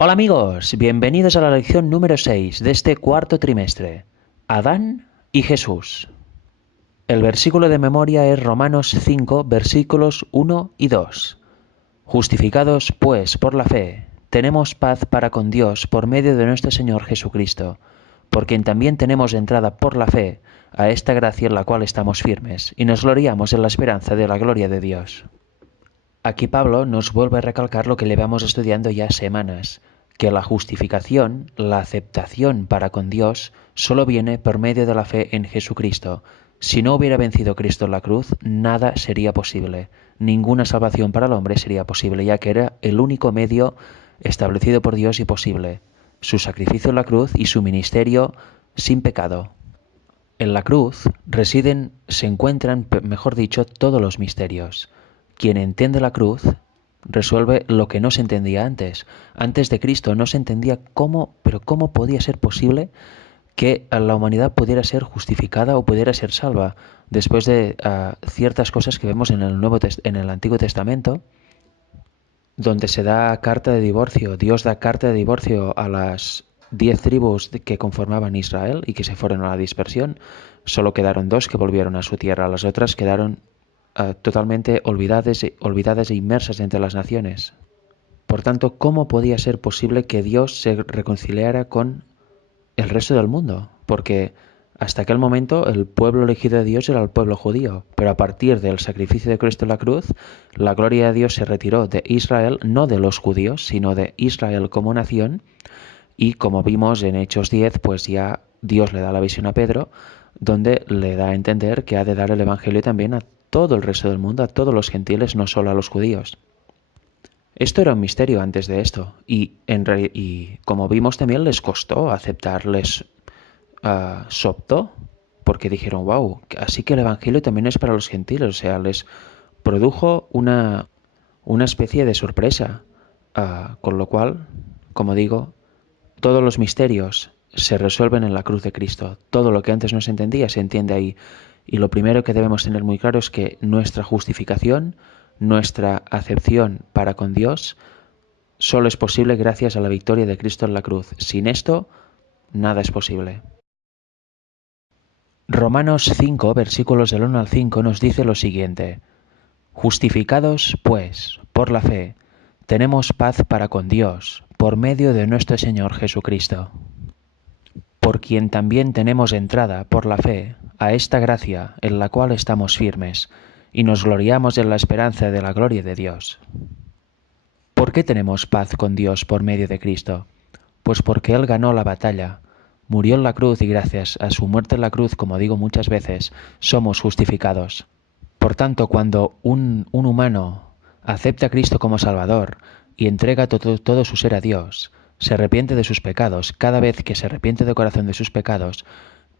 Hola amigos, bienvenidos a la lección número 6 de este cuarto trimestre. Adán y Jesús. El versículo de memoria es Romanos 5, versículos 1 y 2. Justificados, pues, por la fe, tenemos paz para con Dios por medio de nuestro Señor Jesucristo, por quien también tenemos entrada por la fe a esta gracia en la cual estamos firmes, y nos gloriamos en la esperanza de la gloria de Dios. Aquí Pablo nos vuelve a recalcar lo que llevamos estudiando ya semanas, que la justificación, la aceptación para con Dios, solo viene por medio de la fe en Jesucristo. Si no hubiera vencido Cristo en la cruz, nada sería posible. Ninguna salvación para el hombre sería posible, ya que era el único medio establecido por Dios y posible. Su sacrificio en la cruz y su ministerio sin pecado. En la cruz se encuentran, mejor dicho, todos los misterios. Quien entiende la cruz resuelve lo que no se entendía antes. Antes de Cristo no se entendía cómo podía ser posible que la humanidad pudiera ser justificada o pudiera ser salva después de ciertas cosas que vemos en en el Antiguo Testamento, donde se da carta de divorcio. Dios da carta de divorcio a las 10 tribus que conformaban Israel y que se fueron a la dispersión. Solo quedaron dos que volvieron a su tierra. Las otras quedaron totalmente olvidadas e inmersas entre las naciones. Por tanto, ¿cómo podía ser posible que Dios se reconciliara con el resto del mundo? Porque hasta aquel momento el pueblo elegido de Dios era el pueblo judío, pero a partir del sacrificio de Cristo en la cruz, la gloria de Dios se retiró de Israel, no de los judíos, sino de Israel como nación, y como vimos en Hechos 10, pues ya Dios le da la visión a Pedro, donde le da a entender que ha de dar el Evangelio también a todo el resto del mundo, a todos los gentiles, no solo a los judíos. Esto era un misterio antes de esto, y como vimos también les costó aceptarles Soptó, porque dijeron, wow, así que el Evangelio también es para los gentiles, o sea, les produjo una especie de sorpresa, con lo cual, como digo, todos los misterios se resuelven en la cruz de Cristo, todo lo que antes no se entendía se entiende ahí, y lo primero que debemos tener muy claro es que nuestra justificación, nuestra acepción para con Dios, solo es posible gracias a la victoria de Cristo en la cruz. Sin esto, nada es posible. Romanos 5, versículos del 1 al 5 nos dice lo siguiente: Justificados, pues, por la fe, tenemos paz para con Dios, por medio de nuestro Señor Jesucristo, por quien también tenemos entrada, por la fe, a esta gracia en la cual estamos firmes, y nos gloriamos en la esperanza de la gloria de Dios. ¿Por qué tenemos paz con Dios por medio de Cristo? Pues porque Él ganó la batalla, murió en la cruz y gracias a su muerte en la cruz, como digo muchas veces, somos justificados. Por tanto, cuando un humano acepta a Cristo como Salvador y entrega todo su ser a Dios, se arrepiente de sus pecados, cada vez que se arrepiente de corazón de sus pecados,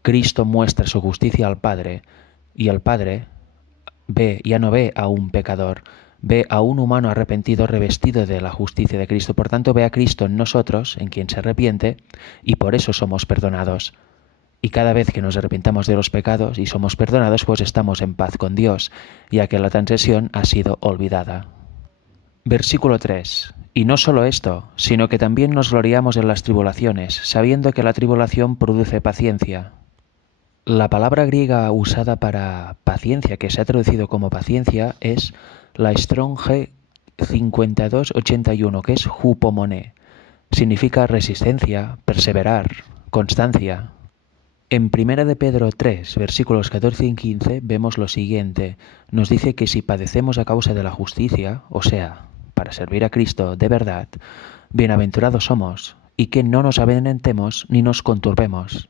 Cristo muestra su justicia al Padre, y el Padre ya no ve a un pecador, ve a un humano arrepentido revestido de la justicia de Cristo. Por tanto, ve a Cristo en nosotros, en quien se arrepiente, y por eso somos perdonados. Y cada vez que nos arrepentamos de los pecados y somos perdonados, pues estamos en paz con Dios, ya que la transgresión ha sido olvidada. Versículo 3. Y no solo esto, sino que también nos gloriamos en las tribulaciones, sabiendo que la tribulación produce paciencia. La palabra griega usada para paciencia, que se ha traducido como paciencia, es la Strong 5281, que es hupomone. Significa resistencia, perseverar, constancia. En Primera de Pedro 3, versículos 14 y 15, vemos lo siguiente. Nos dice que si padecemos a causa de la justicia, o sea, para servir a Cristo de verdad, bienaventurados somos, y que no nos avenentemos ni nos conturbemos.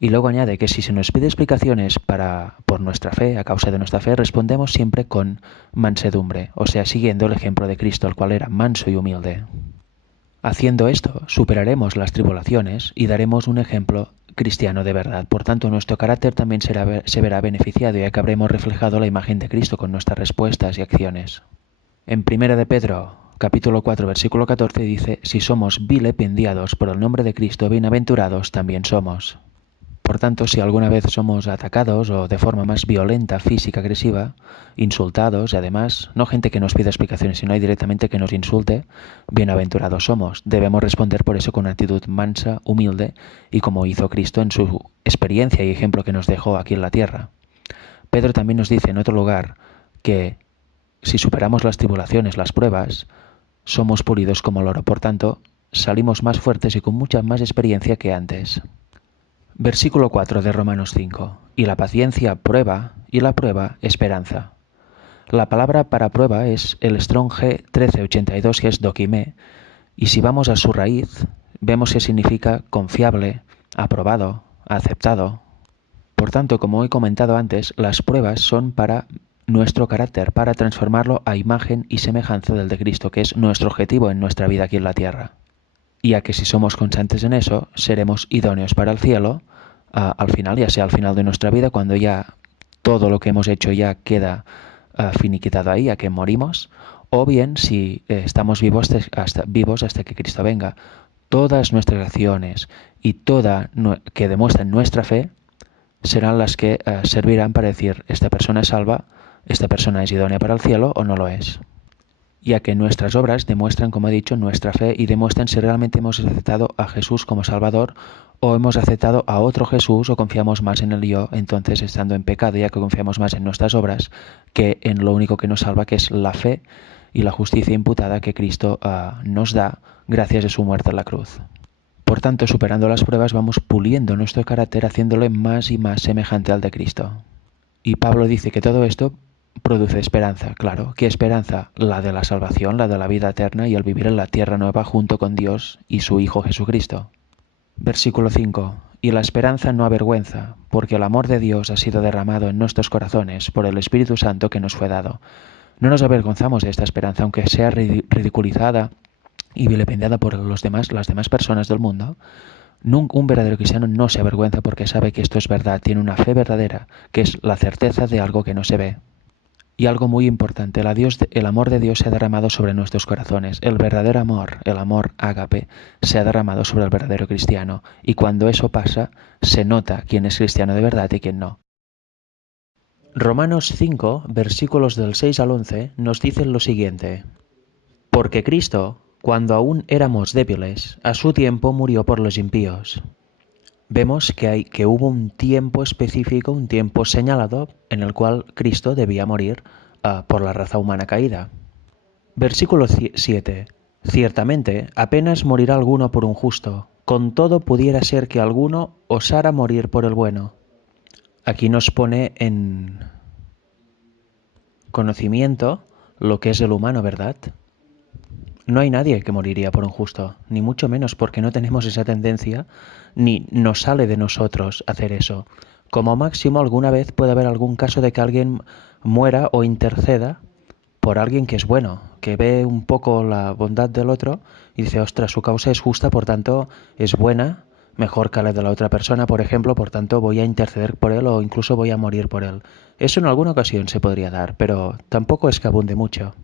Y luego añade que si se nos pide explicaciones por nuestra fe, a causa de nuestra fe, respondemos siempre con mansedumbre, o sea, siguiendo el ejemplo de Cristo, el cual era manso y humilde. Haciendo esto, superaremos las tribulaciones y daremos un ejemplo cristiano de verdad. Por tanto, nuestro carácter también se verá beneficiado, ya que habremos reflejado la imagen de Cristo con nuestras respuestas y acciones. En Primera de Pedro, capítulo 4, versículo 14 dice: Si somos vilipendiados por el nombre de Cristo, bienaventurados también somos. Por tanto, si alguna vez somos atacados o de forma más violenta, física, agresiva, insultados y además, no gente que nos pida explicaciones, sino hay directamente que nos insulte, bienaventurados somos. Debemos responder por eso con una actitud mansa, humilde y como hizo Cristo en su experiencia y ejemplo que nos dejó aquí en la tierra. Pedro también nos dice en otro lugar que si superamos las tribulaciones, las pruebas, somos pulidos como el oro. Por tanto, salimos más fuertes y con mucha más experiencia que antes. Versículo 4 de Romanos 5. Y la paciencia prueba, y la prueba esperanza. La palabra para prueba es el Strong G 1382, que es dokimé, y si vamos a su raíz, vemos que significa confiable, aprobado, aceptado. Por tanto, como he comentado antes, las pruebas son para nuestro carácter, para transformarlo a imagen y semejanza del de Cristo, que es nuestro objetivo en nuestra vida aquí en la tierra. Y a que si somos constantes en eso, seremos idóneos para el cielo, al final, ya sea al final de nuestra vida, cuando ya todo lo que hemos hecho ya queda finiquitado ahí, a que morimos, o bien si estamos vivos hasta que Cristo venga. Todas nuestras acciones y que demuestren nuestra fe serán las que servirán para decir, esta persona es salva, esta persona es idónea para el cielo o no lo es. Ya que nuestras obras demuestran, como he dicho, nuestra fe y demuestran si realmente hemos aceptado a Jesús como Salvador o hemos aceptado a otro Jesús o confiamos más en el yo, entonces estando en pecado, ya que confiamos más en nuestras obras que en lo único que nos salva, que es la fe y la justicia imputada que Cristo nos da gracias a su muerte en la cruz. Por tanto, superando las pruebas vamos puliendo nuestro carácter, haciéndole más y más semejante al de Cristo. Y Pablo dice que todo esto produce esperanza, claro. ¿Qué esperanza? La de la salvación, la de la vida eterna y el vivir en la tierra nueva junto con Dios y su Hijo Jesucristo. Versículo 5. Y la esperanza no avergüenza, porque el amor de Dios ha sido derramado en nuestros corazones por el Espíritu Santo que nos fue dado. No nos avergonzamos de esta esperanza, aunque sea ridiculizada y vilipendiada por las demás personas del mundo. Un verdadero cristiano no se avergüenza porque sabe que esto es verdad, tiene una fe verdadera, que es la certeza de algo que no se ve. Y algo muy importante, el amor de Dios se ha derramado sobre nuestros corazones. El verdadero amor, el amor ágape, se ha derramado sobre el verdadero cristiano. Y cuando eso pasa, se nota quién es cristiano de verdad y quién no. Romanos 5, versículos del 6 al 11, nos dicen lo siguiente. Porque Cristo, cuando aún éramos débiles, a su tiempo murió por los impíos. Vemos que hubo un tiempo específico, un tiempo señalado, en el cual Cristo debía morir por la raza humana caída. Versículo 7. Ciertamente, apenas morirá alguno por un justo, con todo pudiera ser que alguno osara morir por el bueno. Aquí nos pone en conocimiento lo que es el humano, ¿verdad? No hay nadie que moriría por un justo, ni mucho menos porque no tenemos esa tendencia, ni nos sale de nosotros hacer eso. Como máximo, alguna vez puede haber algún caso de que alguien muera o interceda por alguien que es bueno, que ve un poco la bondad del otro y dice, ostras, su causa es justa, por tanto es buena, mejor que la de la otra persona, por ejemplo, por tanto voy a interceder por él o incluso voy a morir por él. Eso en alguna ocasión se podría dar, pero tampoco es que abunde mucho.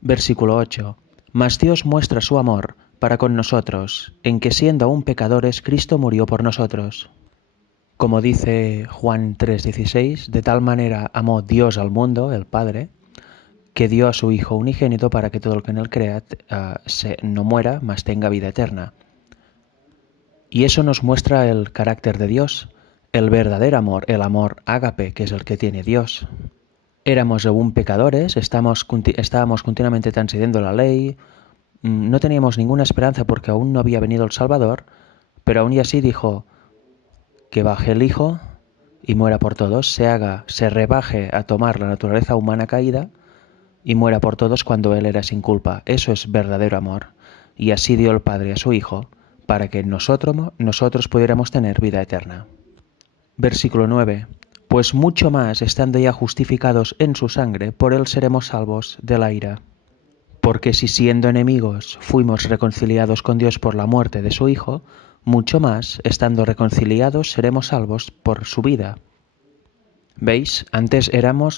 Versículo 8. Mas Dios muestra su amor para con nosotros, en que siendo aún pecadores, Cristo murió por nosotros. Como dice Juan 3:16, de tal manera amó Dios al mundo, el Padre, que dio a su Hijo unigénito para que todo el que en él crea no muera, mas tenga vida eterna. Y eso nos muestra el carácter de Dios, el verdadero amor, el amor ágape, que es el que tiene Dios. Éramos aún pecadores, estábamos continuamente transgrediendo la ley, no teníamos ninguna esperanza porque aún no había venido el Salvador, pero aún y así dijo que baje el Hijo y muera por todos, se rebaje a tomar la naturaleza humana caída y muera por todos cuando Él era sin culpa. Eso es verdadero amor. Y así dio el Padre a su Hijo para que nosotros pudiéramos tener vida eterna. Versículo 9. Pues mucho más, estando ya justificados en su sangre, por Él seremos salvos de la ira. Porque si siendo enemigos fuimos reconciliados con Dios por la muerte de su Hijo, mucho más, estando reconciliados, seremos salvos por su vida. ¿Veis? Antes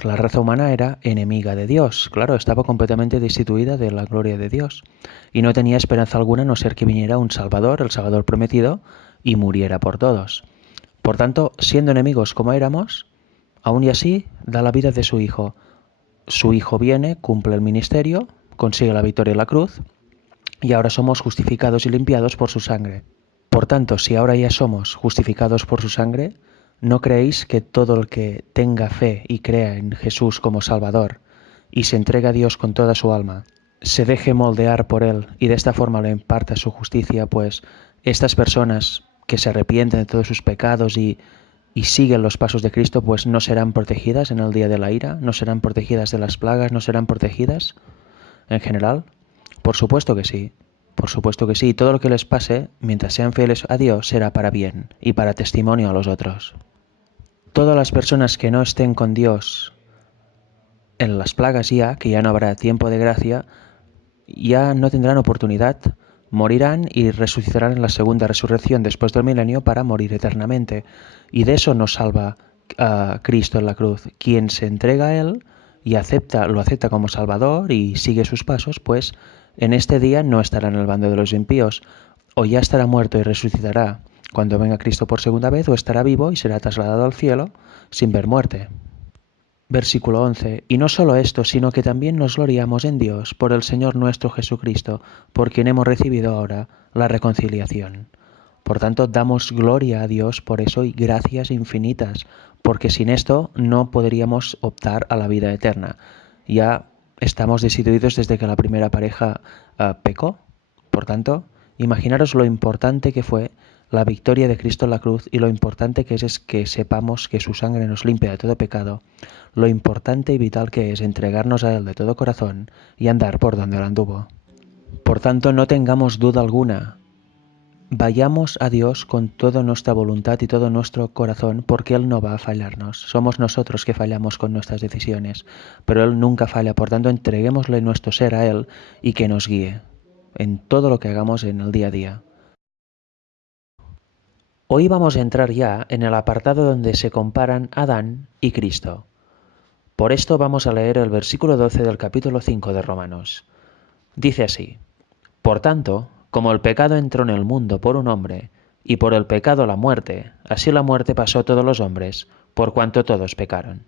la raza humana era enemiga de Dios. Claro, estaba completamente destituida de la gloria de Dios. Y no tenía esperanza alguna a no ser que viniera un Salvador, el Salvador prometido, y muriera por todos. Por tanto, siendo enemigos como éramos, aún y así da la vida de su Hijo. Su Hijo viene, cumple el ministerio, consigue la victoria en la cruz, y ahora somos justificados y limpiados por su sangre. Por tanto, si ahora ya somos justificados por su sangre, ¿no creéis que todo el que tenga fe y crea en Jesús como Salvador y se entrega a Dios con toda su alma, se deje moldear por Él y de esta forma le imparta su justicia? Pues estas personas que se arrepienten de todos sus pecados y siguen los pasos de Cristo, pues no serán protegidas en el día de la ira, no serán protegidas de las plagas, no serán protegidas en general. Por supuesto que sí. Por supuesto que sí, todo lo que les pase, mientras sean fieles a Dios, será para bien y para testimonio a los otros. Todas las personas que no estén con Dios en las plagas ya, que ya no habrá tiempo de gracia, ya no tendrán oportunidad, morirán y resucitarán en la segunda resurrección después del milenio para morir eternamente. Y de eso nos salva Cristo en la cruz. Quien se entrega a Él y lo acepta como Salvador y sigue sus pasos, pues en este día no estará en el bando de los impíos, o ya estará muerto y resucitará cuando venga Cristo por segunda vez, o estará vivo y será trasladado al cielo sin ver muerte. Versículo 11. Y no solo esto, sino que también nos gloriamos en Dios por el Señor nuestro Jesucristo, por quien hemos recibido ahora la reconciliación. Por tanto, damos gloria a Dios por eso y gracias infinitas, porque sin esto no podríamos optar a la vida eterna. Ya estamos destituidos desde que la primera pareja pecó. Por tanto, imaginaros lo importante que fue la victoria de Cristo en la cruz y lo importante que es que sepamos que su sangre nos limpia de todo pecado, lo importante y vital que es entregarnos a Él de todo corazón y andar por donde Él anduvo. Por tanto, no tengamos duda alguna. Vayamos a Dios con toda nuestra voluntad y todo nuestro corazón, porque Él no va a fallarnos. Somos nosotros que fallamos con nuestras decisiones, pero Él nunca falla. Por tanto, entreguémosle nuestro ser a Él y que nos guíe en todo lo que hagamos en el día a día. Hoy vamos a entrar ya en el apartado donde se comparan Adán y Cristo. Por esto vamos a leer el versículo 12 del capítulo 5 de Romanos. Dice así: Por tanto, como el pecado entró en el mundo por un hombre, y por el pecado la muerte, así la muerte pasó a todos los hombres, por cuanto todos pecaron.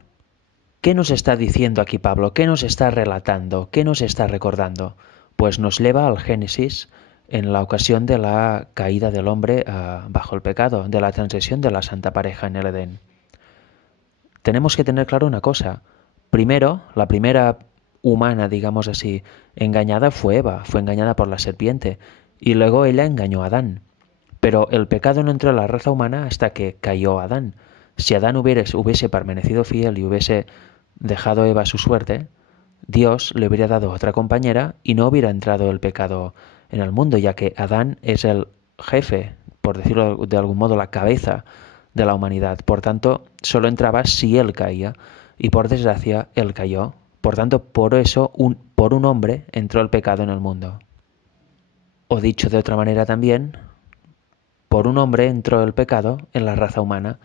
¿Qué nos está diciendo aquí Pablo? ¿Qué nos está relatando? ¿Qué nos está recordando? Pues nos lleva al Génesis en la ocasión de la caída del hombre bajo el pecado, de la transgresión de la santa pareja en el Edén. Tenemos que tener claro una cosa. Primero, la primera humana, digamos así, engañada fue Eva, fue engañada por la serpiente, y luego ella engañó a Adán. Pero el pecado no entró en la raza humana hasta que cayó Adán. Si Adán hubiese permanecido fiel y hubiese dejado a Eva a su suerte, Dios le hubiera dado otra compañera y no hubiera entrado el pecado en el mundo, ya que Adán es el jefe, por decirlo de algún modo, la cabeza de la humanidad. Por tanto, solo entraba si él caía, y por desgracia, él cayó. Por tanto, por eso, por un hombre entró el pecado en el mundo. O dicho de otra manera también, por un hombre entró el pecado en la raza humana,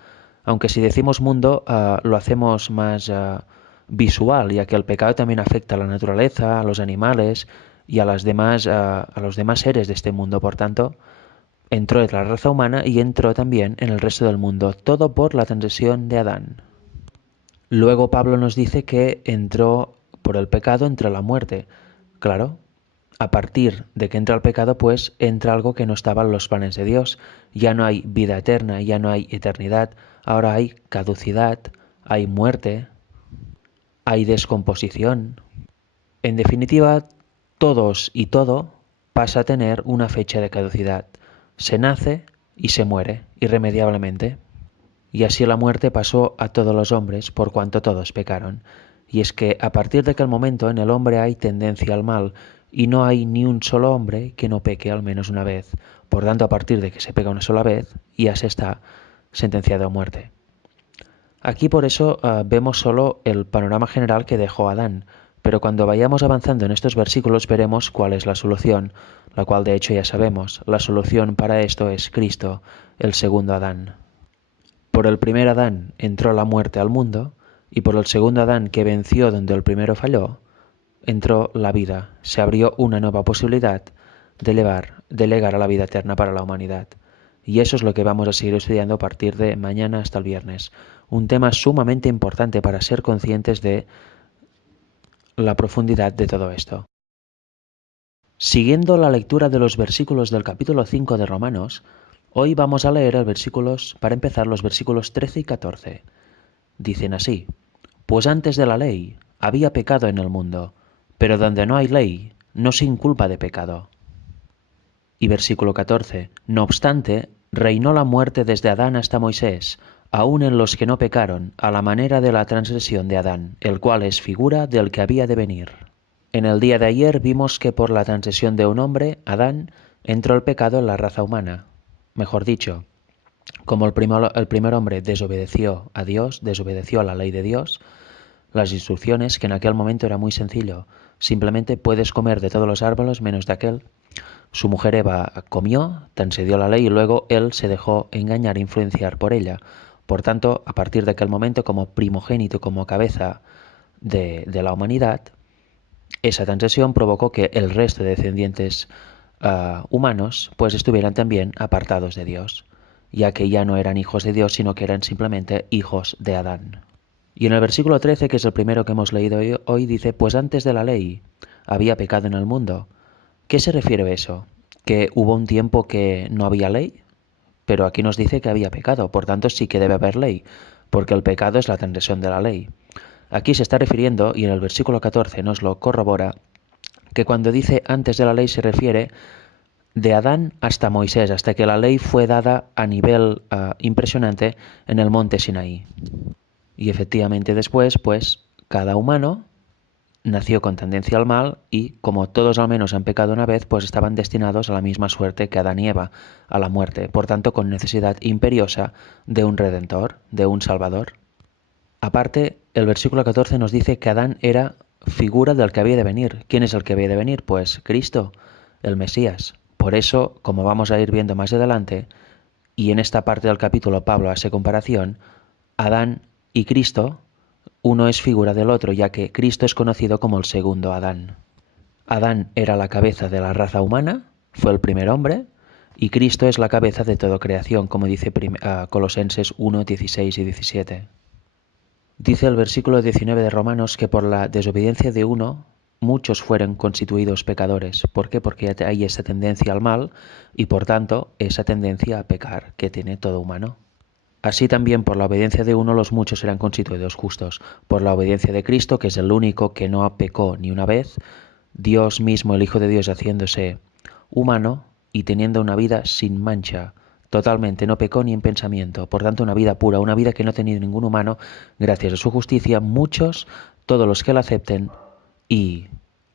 aunque si decimos mundo lo hacemos más visual, ya que el pecado también afecta a la naturaleza, a los animales y a los demás seres de este mundo. Por tanto, entró en la raza humana y entró también en el resto del mundo, todo por la transgresión de Adán. Luego Pablo nos dice que entró por el pecado, entró la muerte. Claro, a partir de que entra el pecado, pues entra algo que no estaba en los planes de Dios. Ya no hay vida eterna, ya no hay eternidad, ahora hay caducidad, hay muerte, hay descomposición. En definitiva, todos y todo pasa a tener una fecha de caducidad. Se nace y se muere irremediablemente. Y así la muerte pasó a todos los hombres, por cuanto todos pecaron. Y es que a partir de aquel momento en el hombre hay tendencia al mal, y no hay ni un solo hombre que no peque al menos una vez. Por tanto, a partir de que se pega una sola vez, ya se está sentenciado a muerte. Aquí por eso vemos solo el panorama general que dejó Adán, pero cuando vayamos avanzando en estos versículos veremos cuál es la solución, la cual de hecho ya sabemos. La solución para esto es Cristo, el segundo Adán. Por el primer Adán entró la muerte al mundo, y por el segundo Adán que venció donde el primero falló, entró la vida. Se abrió una nueva posibilidad de legar a la vida eterna para la humanidad. Y eso es lo que vamos a seguir estudiando a partir de mañana hasta el viernes. Un tema sumamente importante para ser conscientes de la profundidad de todo esto. Siguiendo la lectura de los versículos del capítulo 5 de Romanos, hoy vamos a leer para empezar, los versículos 13 y 14. Dicen así: Pues antes de la ley había pecado en el mundo, pero donde no hay ley, no se inculpa de pecado. Y versículo 14. No obstante, reinó la muerte desde Adán hasta Moisés, aun en los que no pecaron, a la manera de la transgresión de Adán, el cual es figura del que había de venir. En el día de ayer vimos que por la transgresión de un hombre, Adán, entró el pecado en la raza humana. Mejor dicho, como el primer hombre desobedeció a Dios, desobedeció a la ley de Dios, las instrucciones, que en aquel momento era muy sencillo, simplemente puedes comer de todos los árboles menos de aquel. Su mujer Eva comió, transgredió la ley y luego él se dejó engañar e influenciar por ella. Por tanto, a partir de aquel momento, como primogénito, como cabeza de la humanidad, esa transgresión provocó que el resto de descendientes humanos pues estuvieran también apartados de Dios, ya que ya no eran hijos de Dios, sino que eran simplemente hijos de Adán. Y en el versículo 13, que es el primero que hemos leído hoy, dice: Pues antes de la ley había pecado en el mundo. ¿Qué se refiere a eso? ¿Que hubo un tiempo que no había ley? Pero aquí nos dice que había pecado, por tanto sí que debe haber ley, porque el pecado es la transgresión de la ley. Aquí se está refiriendo, y en el versículo 14 nos lo corrobora, que cuando dice antes de la ley se refiere de Adán hasta Moisés, hasta que la ley fue dada a nivel impresionante en el monte Sinaí. Y efectivamente después, pues, cada humano nació con tendencia al mal y, como todos al menos han pecado una vez, pues estaban destinados a la misma suerte que Adán y Eva, a la muerte, por tanto con necesidad imperiosa de un Redentor, de un Salvador. Aparte, el versículo 14 nos dice que Adán era figura del que había de venir. ¿Quién es el que había de venir? Pues Cristo, el Mesías. Por eso, como vamos a ir viendo más adelante, y en esta parte del capítulo Pablo hace comparación, Adán y Cristo, uno es figura del otro, ya que Cristo es conocido como el segundo Adán. Adán era la cabeza de la raza humana, fue el primer hombre, y Cristo es la cabeza de toda creación, como dice Colosenses 1, 16 y 17. Dice el versículo 19 de Romanos que por la desobediencia de uno, muchos fueron constituidos pecadores. ¿Por qué? Porque hay esa tendencia al mal y por tanto esa tendencia a pecar que tiene todo humano. Así también por la obediencia de uno los muchos serán constituidos justos. Por la obediencia de Cristo, que es el único que no pecó ni una vez, Dios mismo, el Hijo de Dios, haciéndose humano y teniendo una vida sin mancha, totalmente no pecó ni en pensamiento, por tanto una vida pura, una vida que no ha tenido ningún humano, gracias a su justicia, muchos, todos los que la acepten y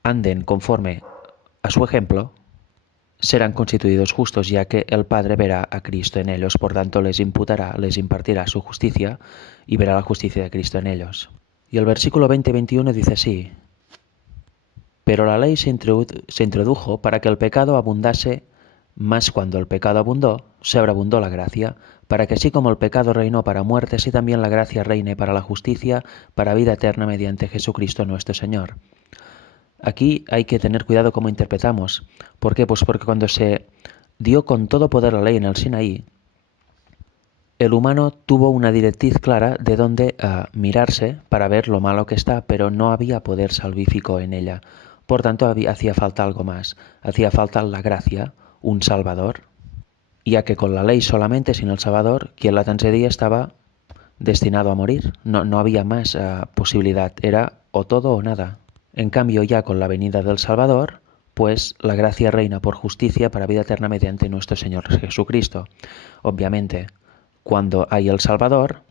anden conforme a su ejemplo, serán constituidos justos, ya que el Padre verá a Cristo en ellos, por tanto les imputará, les impartirá su justicia y verá la justicia de Cristo en ellos. Y el versículo 20-21 dice así: Pero la ley se introdujo para que el pecado abundase, mas cuando el pecado abundó, sobreabundó la gracia, para que así como el pecado reinó para muerte, así también la gracia reine para la justicia, para vida eterna mediante Jesucristo nuestro Señor. Aquí hay que tener cuidado cómo interpretamos. ¿Por qué? Pues porque cuando se dio con todo poder la ley en el Sinaí, el humano tuvo una directriz clara de dónde mirarse para ver lo malo que está, pero no había poder salvífico en ella. Por tanto, hacía falta algo más. Hacía falta la gracia, un Salvador, ya que con la ley solamente, sin el Salvador, quien la transgredía estaba destinado a morir. No había más posibilidad. Era o todo o nada. En cambio, ya con la venida del Salvador, pues la gracia reina por justicia para vida eterna mediante nuestro Señor Jesucristo. Obviamente, cuando hay el Salvador,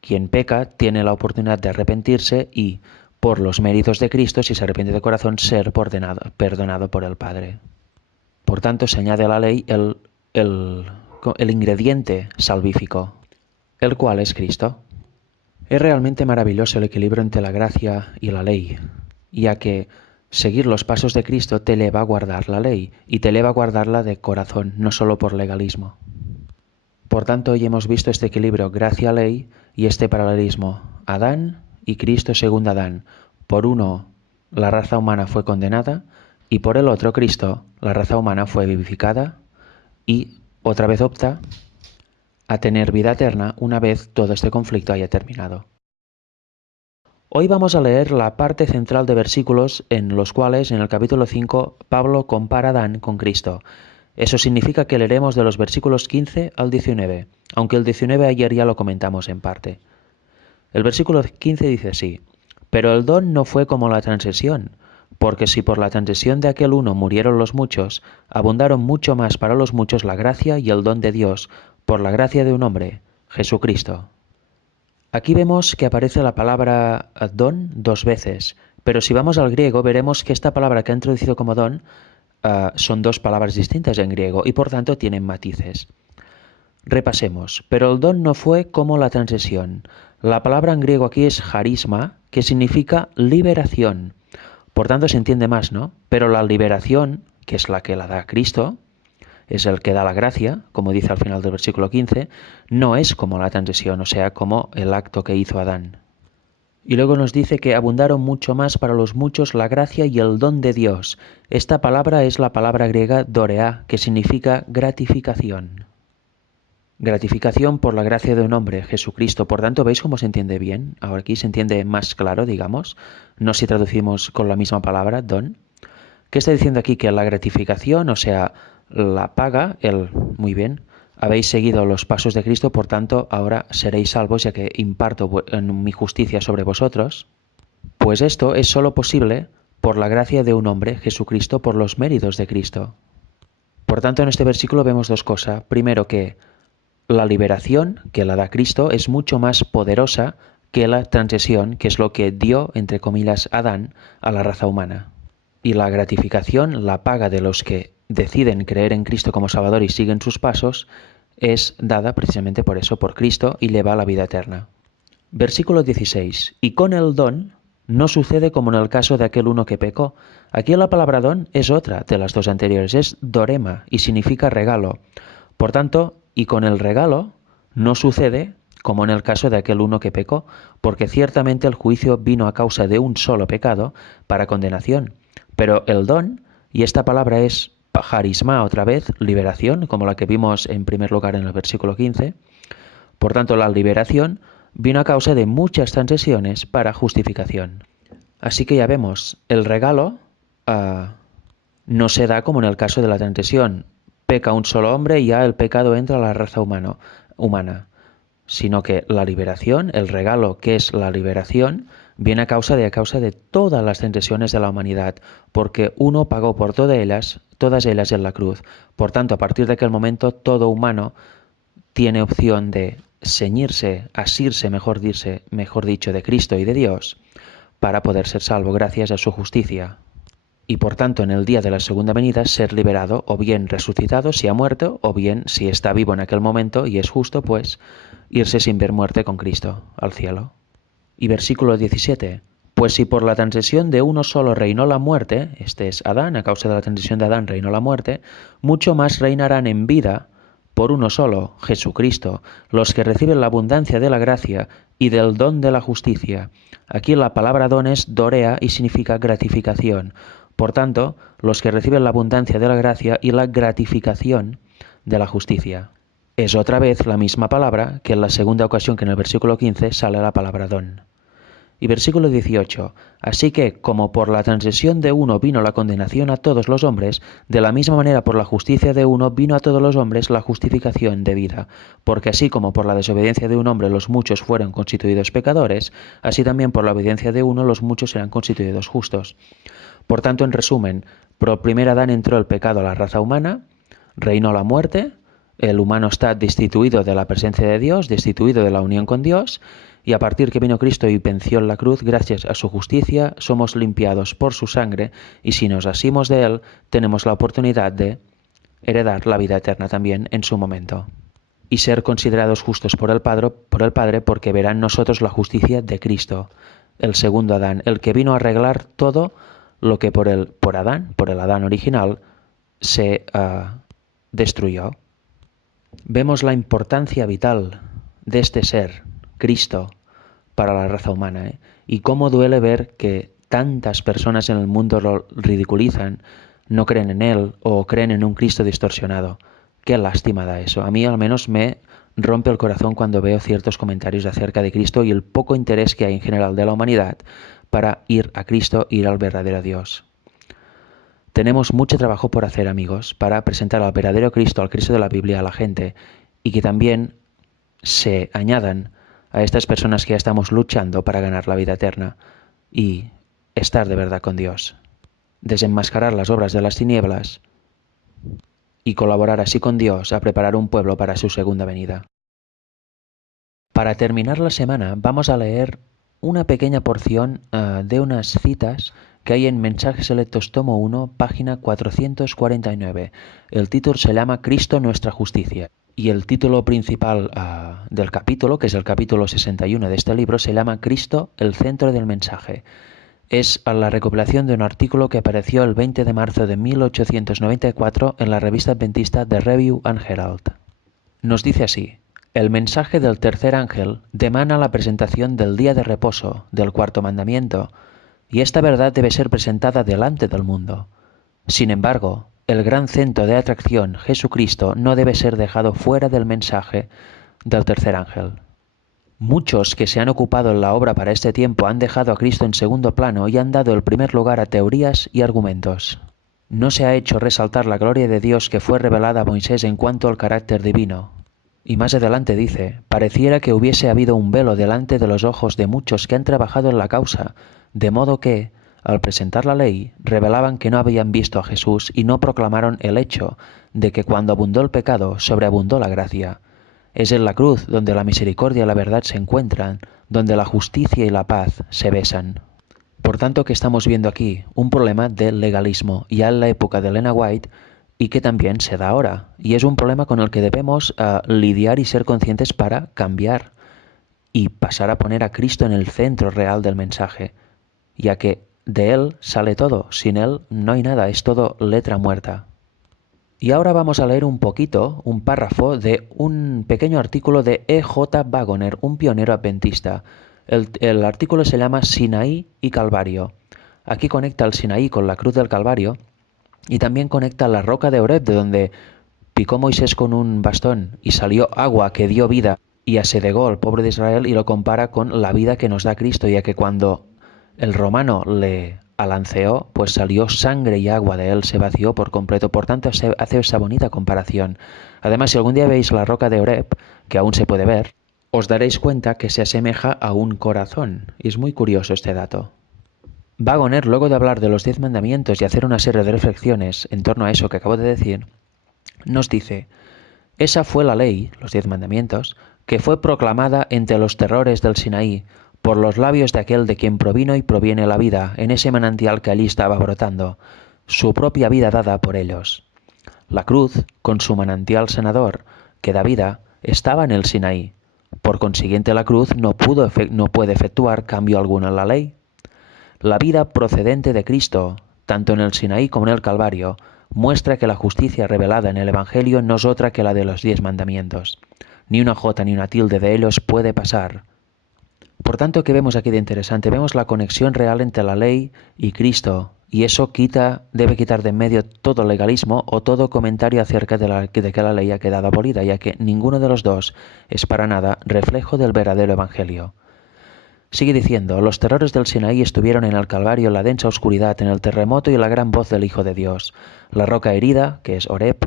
quien peca tiene la oportunidad de arrepentirse y, por los méritos de Cristo, si se arrepiente de corazón, ser perdonado por el Padre. Por tanto, se añade a la ley el ingrediente salvífico, el cual es Cristo. Es realmente maravilloso el equilibrio entre la gracia y la ley, ya que seguir los pasos de Cristo te eleva a guardar la ley y te eleva a guardarla de corazón, no solo por legalismo. Por tanto, hoy hemos visto este equilibrio gracia-ley y este paralelismo, Adán y Cristo según Adán. Por uno, la raza humana fue condenada y por el otro, Cristo, la raza humana fue vivificada y otra vez opta a tener vida eterna una vez todo este conflicto haya terminado. Hoy vamos a leer la parte central de versículos en los cuales, en el capítulo 5, Pablo compara a Adán con Cristo. Eso significa que leeremos de los versículos 15 al 19, aunque el 19 ayer ya lo comentamos en parte. El versículo 15 dice así: pero el don no fue como la transgresión, porque si por la transgresión de aquel uno murieron los muchos, abundaron mucho más para los muchos la gracia y el don de Dios, por la gracia de un hombre, Jesucristo. Aquí vemos que aparece la palabra don dos veces, pero si vamos al griego veremos que esta palabra que ha introducido como don son dos palabras distintas en griego y por tanto tienen matices. Repasemos. Pero el don no fue como la transgresión. La palabra en griego aquí es charisma, que significa liberación. Por tanto se entiende más, ¿no? Pero la liberación, que es la que la da Cristo, es el que da la gracia, como dice al final del versículo 15, no es como la transgresión, o sea, como el acto que hizo Adán. Y luego nos dice que abundaron mucho más para los muchos la gracia y el don de Dios. Esta palabra es la palabra griega dorea, que significa gratificación. Gratificación por la gracia de un hombre, Jesucristo. Por tanto, ¿veis cómo se entiende bien? Ahora aquí se entiende más claro, digamos. No si traducimos con la misma palabra, don. ¿Qué está diciendo aquí? Que la gratificación, o sea, la paga, muy bien, habéis seguido los pasos de Cristo, por tanto, ahora seréis salvos ya que imparto en mi justicia sobre vosotros. Pues esto es sólo posible por la gracia de un hombre, Jesucristo, por los méritos de Cristo. Por tanto, en este versículo vemos dos cosas. Primero, que la liberación que la da Cristo es mucho más poderosa que la transgresión, que es lo que dio, entre comillas, Adán a la raza humana. Y la gratificación, la paga de los que deciden creer en Cristo como Salvador y siguen sus pasos, es dada precisamente por eso, por Cristo, y le va a la vida eterna. Versículo 16. Y con el don no sucede como en el caso de aquel uno que pecó. Aquí la palabra don es otra de las dos anteriores, es dorema y significa regalo. Por tanto, y con el regalo no sucede como en el caso de aquel uno que pecó, porque ciertamente el juicio vino a causa de un solo pecado para condenación. Pero el don, y esta palabra es charisma otra vez, liberación, como la que vimos en primer lugar en el versículo 15, por tanto la liberación vino a causa de muchas transgresiones para justificación. Así que ya vemos, el regalo no se da como en el caso de la transgresión. Peca un solo hombre y ya el pecado entra a la raza humana, sino que la liberación, el regalo que es la liberación, viene a causa de todas las transgresiones de la humanidad, porque uno pagó por todas ellas en la cruz. Por tanto, a partir de aquel momento, todo humano tiene opción de ceñirse, asirse, mejor dicho, de Cristo y de Dios, para poder ser salvo gracias a su justicia. Y por tanto, en el día de la segunda venida, ser liberado, o bien resucitado si ha muerto, o bien si está vivo en aquel momento y es justo, pues irse sin ver muerte con Cristo al cielo. Y versículo 17. Pues si por la transgresión de uno solo reinó la muerte, este es Adán, a causa de la transgresión de Adán reinó la muerte, mucho más reinarán en vida por uno solo, Jesucristo, los que reciben la abundancia de la gracia y del don de la justicia. Aquí la palabra don es dorea y significa gratificación. Por tanto, los que reciben la abundancia de la gracia y la gratificación de la justicia. Es otra vez la misma palabra que en la segunda ocasión que en el versículo 15 sale la palabra don. Y versículo 18. Así que, como por la transgresión de uno vino la condenación a todos los hombres, de la misma manera por la justicia de uno vino a todos los hombres la justificación de vida. Porque así como por la desobediencia de un hombre los muchos fueron constituidos pecadores, así también por la obediencia de uno los muchos serán constituidos justos. Por tanto, en resumen, por primer Adán entró el pecado a la raza humana, reinó la muerte, el humano está destituido de la presencia de Dios, destituido de la unión con Dios, y a partir que vino Cristo y venció en la cruz, gracias a su justicia, somos limpiados por su sangre, y si nos asimos de él, tenemos la oportunidad de heredar la vida eterna también en su momento. Y ser considerados justos por el Padre, porque verán nosotros la justicia de Cristo, el segundo Adán, el que vino a arreglar todo lo que por el Adán original, se destruyó. Vemos la importancia vital de este ser, Cristo, para la raza humana, y cómo duele ver que tantas personas en el mundo lo ridiculizan, no creen en Él o creen en un Cristo distorsionado. Qué lástima da eso. A mí al menos me rompe el corazón cuando veo ciertos comentarios acerca de Cristo y el poco interés que hay en general de la humanidad para ir a Cristo, ir al verdadero Dios. Tenemos mucho trabajo por hacer, amigos, para presentar al verdadero Cristo, al Cristo de la Biblia, a la gente, y que también se añadan a estas personas que ya estamos luchando para ganar la vida eterna y estar de verdad con Dios. Desenmascarar las obras de las tinieblas y colaborar así con Dios a preparar un pueblo para su segunda venida. Para terminar la semana vamos a leer una pequeña porción de unas citas que hay en Mensajes Selectos tomo 1, página 449. El título se llama Cristo nuestra justicia. Y el título principal del capítulo, que es el capítulo 61 de este libro, se llama Cristo, el centro del mensaje. Es la recopilación de un artículo que apareció el 20 de marzo de 1894 en la revista adventista The Review and Herald. Nos dice así: el mensaje del tercer ángel demanda la presentación del día de reposo, del cuarto mandamiento, y esta verdad debe ser presentada delante del mundo. Sin embargo, el gran centro de atracción, Jesucristo, no debe ser dejado fuera del mensaje del tercer ángel. Muchos que se han ocupado en la obra para este tiempo han dejado a Cristo en segundo plano y han dado el primer lugar a teorías y argumentos. No se ha hecho resaltar la gloria de Dios que fue revelada a Moisés en cuanto al carácter divino. Y más adelante dice: pareciera que hubiese habido un velo delante de los ojos de muchos que han trabajado en la causa, de modo que, al presentar la ley, revelaban que no habían visto a Jesús y no proclamaron el hecho de que cuando abundó el pecado, sobreabundó la gracia. Es en la cruz donde la misericordia y la verdad se encuentran, donde la justicia y la paz se besan. Por tanto, que estamos viendo aquí un problema del legalismo, ya en la época de Elena White, y que también se da ahora. Y es un problema con el que debemos lidiar y ser conscientes para cambiar y pasar a poner a Cristo en el centro real del mensaje, ya que de Él sale todo, sin Él no hay nada, es todo letra muerta. Y ahora vamos a leer un poquito, un párrafo de un pequeño artículo de E.J. Wagoner, un pionero adventista. El artículo se llama Sinaí y Calvario. Aquí conecta el Sinaí con la cruz del Calvario y también conecta la roca de Oreb, de donde picó Moisés con un bastón y salió agua que dio vida y asedegó al pobre de Israel, y lo compara con la vida que nos da Cristo, ya que cuando el romano le alanceó, pues salió sangre y agua de él, se vació por completo. Por tanto, se hace esa bonita comparación. Además, si algún día veis la roca de Oreb, que aún se puede ver, os daréis cuenta que se asemeja a un corazón. Y es muy curioso este dato. Wagoner, luego de hablar de los 10 mandamientos y hacer una serie de reflexiones en torno a eso que acabo de decir, nos dice: esa fue la ley, los 10 mandamientos, que fue proclamada entre los terrores del Sinaí, por los labios de aquel de quien provino y proviene la vida, en ese manantial que allí estaba brotando, su propia vida dada por ellos. La cruz, con su manantial sanador, que da vida, estaba en el Sinaí. Por consiguiente, la cruz no puede efectuar cambio alguno en la ley. La vida procedente de Cristo, tanto en el Sinaí como en el Calvario, muestra que la justicia revelada en el Evangelio no es otra que la de los 10 mandamientos. Ni una jota ni una tilde de ellos puede pasar. Por tanto, ¿qué vemos aquí de interesante? Vemos la conexión real entre la ley y Cristo, y eso debe quitar de en medio todo legalismo o todo comentario acerca de que la ley ha quedado abolida, ya que ninguno de los dos es para nada reflejo del verdadero Evangelio. Sigue diciendo: los terrores del Sinaí estuvieron en el Calvario, en la densa oscuridad, en el terremoto y la gran voz del Hijo de Dios. La roca herida, que es Oreb,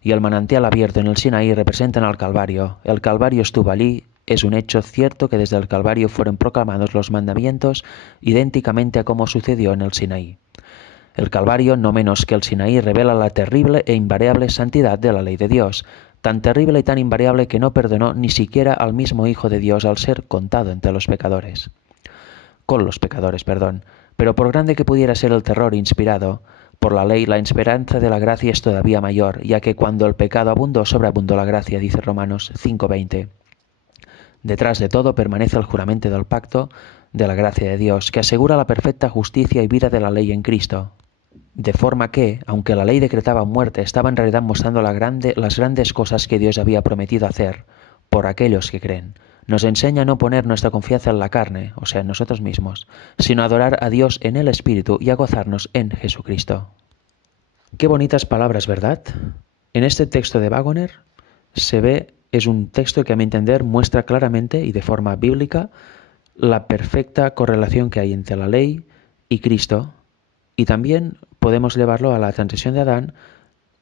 y el manantial abierto en el Sinaí representan al Calvario. El Calvario estuvo allí. Es un hecho cierto que desde el Calvario fueron proclamados los mandamientos idénticamente a como sucedió en el Sinaí. El Calvario, no menos que el Sinaí, revela la terrible e invariable santidad de la ley de Dios, tan terrible y tan invariable que no perdonó ni siquiera al mismo Hijo de Dios al ser contado entre los pecadores. Con los pecadores, perdón. Pero por grande que pudiera ser el terror inspirado por la ley, la esperanza de la gracia es todavía mayor, ya que cuando el pecado abundó, sobreabundó la gracia, dice Romanos 5:20. Detrás de todo permanece el juramento del pacto de la gracia de Dios, que asegura la perfecta justicia y vida de la ley en Cristo. De forma que, aunque la ley decretaba muerte, estaba en realidad mostrando las grandes cosas que Dios había prometido hacer por aquellos que creen. Nos enseña a no poner nuestra confianza en la carne, o sea, en nosotros mismos, sino a adorar a Dios en el Espíritu y a gozarnos en Jesucristo. Qué bonitas palabras, ¿verdad? En este texto de Wagoner se ve, es un texto que a mi entender muestra claramente y de forma bíblica la perfecta correlación que hay entre la ley y Cristo, y también podemos llevarlo a la transición de Adán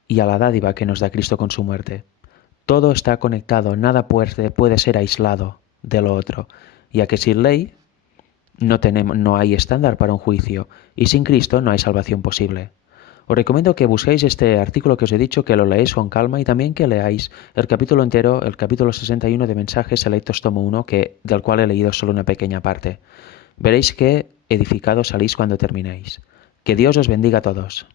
y a la dádiva que nos da Cristo con su muerte. Todo está conectado, nada puede ser aislado de lo otro, ya que sin ley no hay estándar para un juicio, y sin Cristo no hay salvación posible. Os recomiendo que busquéis este artículo que os he dicho, que lo leáis con calma y también que leáis el capítulo entero, el capítulo 61 de Mensajes Selectos tomo 1, del cual he leído solo una pequeña parte. Veréis que edificados salís cuando terminéis. Que Dios os bendiga a todos.